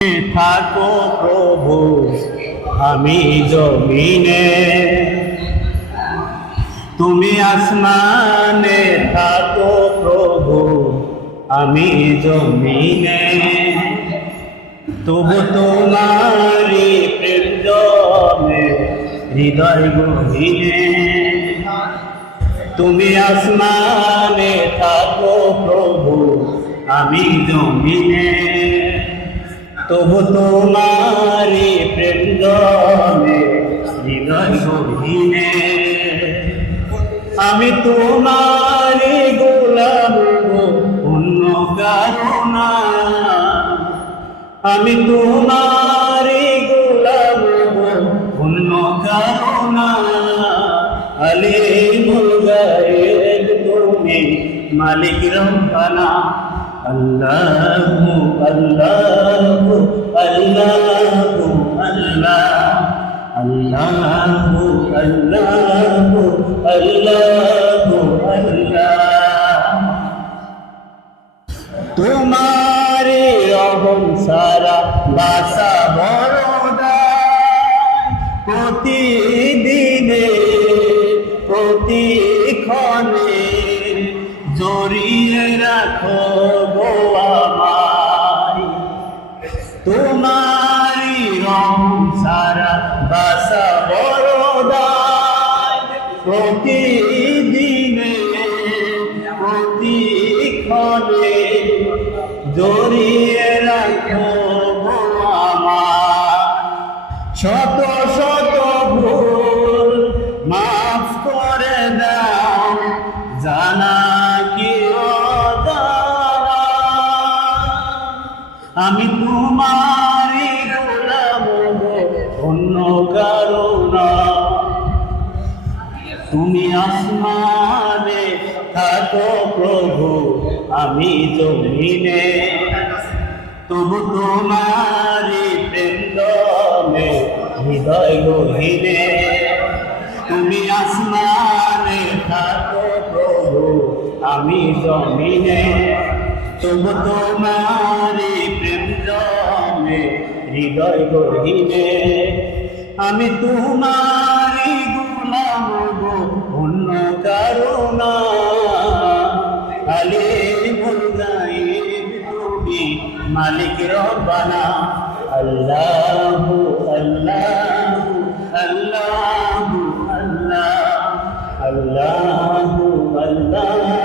থাকো প্রভু আমি জমিনে, তুমি আসমানে থাকো প্রভু আমি জমিনে, তবু তোমারি প্রেম জমে হৃদয় গহীনে। তুমি আসমানে থাকো প্রভু আমি জমিনে, তবু তোমারি প্রেম জমে হৃদয় গহীনে। আমি তোমারি গোলাম অন্য কারো না, আমি তোমারি গোলাম অন্য কারো না। আলিমুল গায়েব তুমি মালিক রব্বানা, আল্লাহু আল্লাহু আল্লাহু আল্লাহ, আল্লাহু আল্লাহু আল্লাহু আল্লাহ। তোমারি রহম সারা বাসা বড়দায়, প্রতিদিনে প্রতিক্ষণে জড়িয়ে রাখো গো আমায়। তোমারি রহম সারা বাসা বড়দায়, প্রতিদিনে প্রতিক্ষণে জড়িয়ে রাখো গো আমায়। শত শত ভুল মাফ করে দাও, জানা কি অজানা। আমি তোমারি গোলাম অন্য কারো না। তুমি আসমানে থাকো প্রভু আমি জমিনে, তবু তোমারি প্রেম জমে হৃদয় গহীনে। তুমি আসমানে থাকো প্রভু আমি জমিনে, তবু তোমারি প্রেম জমে হৃদয় গহীনে। আমি তোমারি গোলাম অন্য কারো না। আলিমুল গায়েব তুমি মালিক রব্বানা, আল্লাহু আল্লাহু আল্লাহু আল্লাহ, আল্লাহু আল্লাহ।